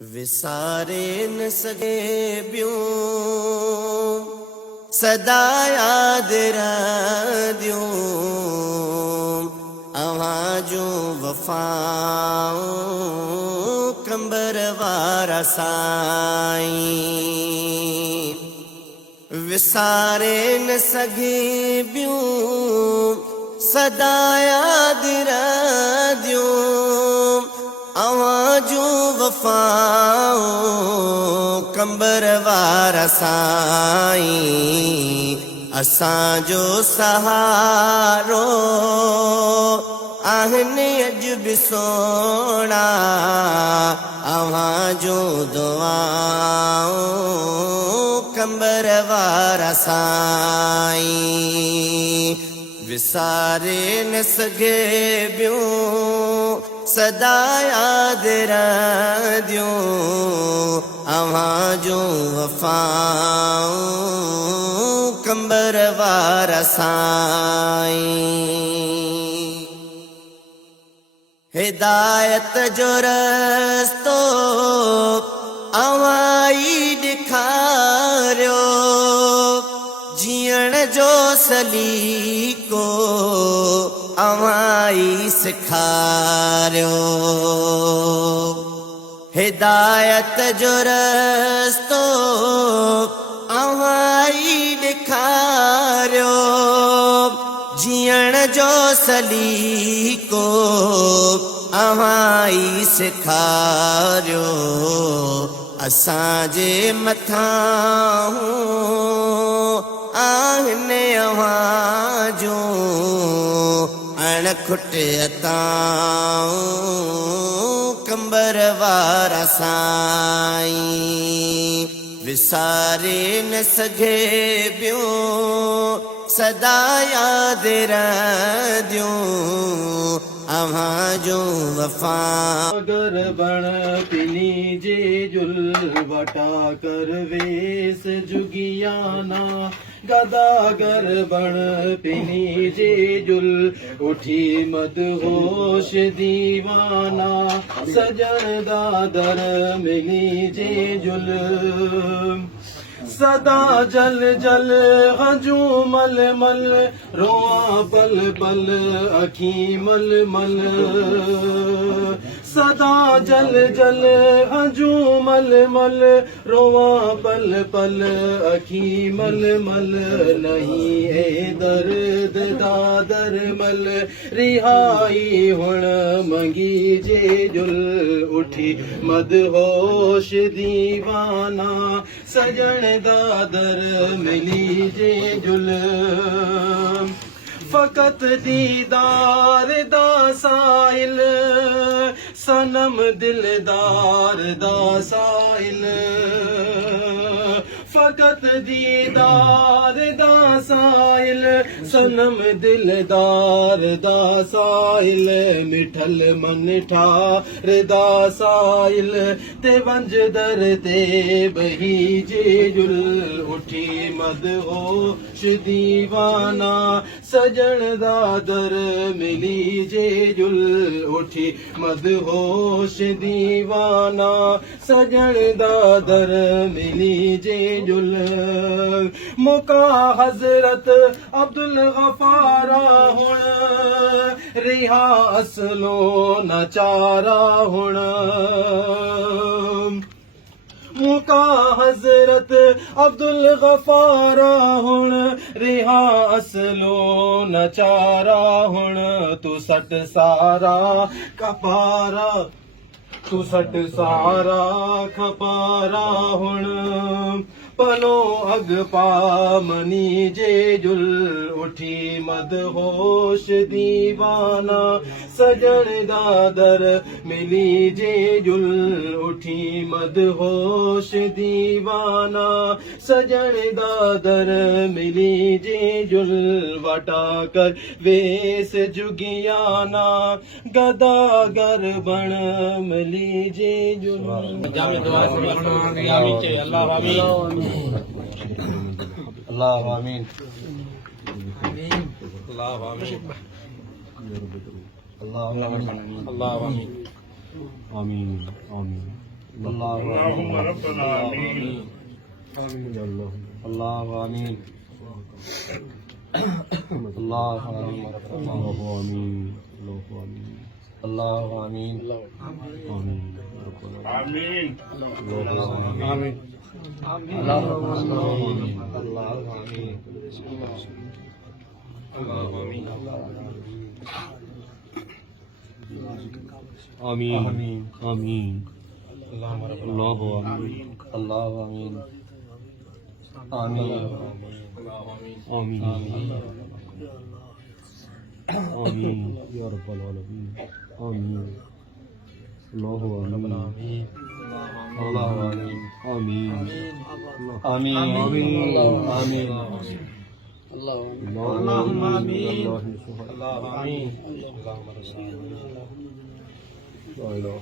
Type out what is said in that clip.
विसारे न सके ब्यूं सदा याद रद्यूं आवाजूं वफाऊं कंबर वारा साईं। विसारे न सके ब्यूं सदा याद रद्यूं आवाजूं वफाऊं कंबर वारा साईं। असांजो सहारो आहनि अज बि सोना आवाजूं दुआऊं कंबर वारा साईं। विसारे न सघे ॿियूं सदा याद रद्यूं आवाजूं वफाऊं कंबर वारा साईं। हिदायत जो रस्तो अवाई ॾेखारियो जीअण जो सलीको अवाई सिखारियो। हिदायत जो रस्तो अवाई ॾेखारियो जीअण जो सलीको अवाई सिखारियो। असांजे मथां आहनि अवाजूं अणखुट अताऊं कंबर वारा साईं। विसारे न सघे ॿियूं सदा याद रद्यूं आवाजूं वफा। अगर बण पिनी जे जुल वटा कर वेस जुगियाना गदागर बण पिनी जे जुल उठी मद होश दीवाना सजन दादर मिली जे जुल सदा जल जल हजू मल मल रोआ पल पल अखी मल मल सदा जल जल हजू मल मल रोआ पल पल अखी मल मल नहीं है दर्द दादर मल रिहाई हुण मंगी जे जुल उठी मद होश दीवाना सजन दादर मिली जे जुल फकत दीदार दा साइल सनम दिलदार दा साइल फकत दीदार दा साइल सनम दिलदार दा साइल मिठल मन ठार दा साइल ते वंज दर ते बही जे जुल उठी मद होश दीवाना सजन दादर मिली जे जुल उठी मद होश दीवाना सजन दादर मिली जे जुल मुका हजरत अब्दुल गफारा हुण रिहा असलो नचारा हुण मुका हजरत अब्दुल गफारा हुण रिहा असलो नचारा हुण तू सट सारा कपारा तू सट सारा खपारा हुण पलो अग पामनी जे जुल उठी मद होश दीवाना सजन दादर मिली जे जुल उठी मद होश दीवाना सजन दादर मिली जे जुल वटा कर वेस जुगियाना गदागर बण मिली जे जुल। अल्लाह आमीन अल्लाह आमीन अल्लाह आमीन अल्लाह आमीन आमीन आमीन। اللهم ربنا آمين الله آمين الله آمين الله آمين الله آمين آمين آمين آمين الله آمين الله آمين آمين آمين آمين الله آمين الله آمين آمين آمين آمين يا رب العالمين آمين الله آمين الله آمين آمين آمين آمين آمين اللهم آمين اللهم آمين لا إله